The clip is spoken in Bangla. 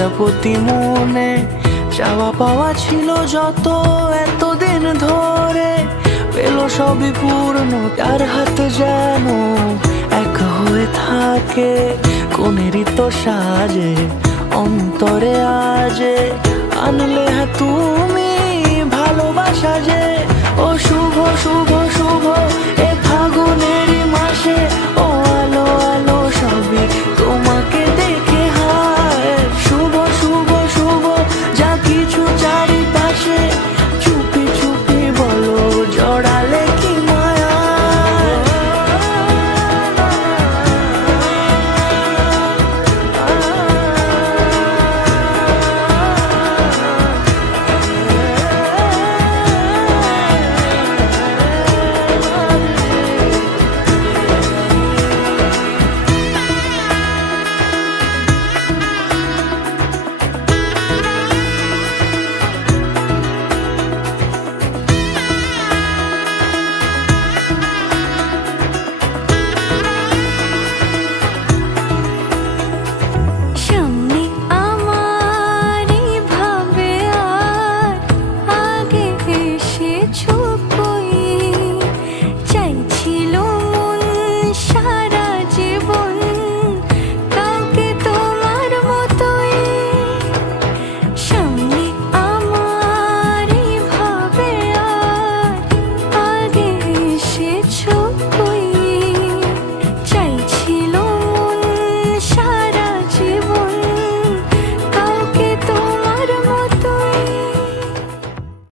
প্রজাপতি মনে চাওয়া পাওয়া ছিল যত এতদিন ধরে, পেল সবই পূর্ণ তার হাতে যেন এক হয়ে থাকে। কোনেরই তো সাজে অন্তরে আজে আনলে তুমি ভালোবাসা যে, ও শুভ শুভ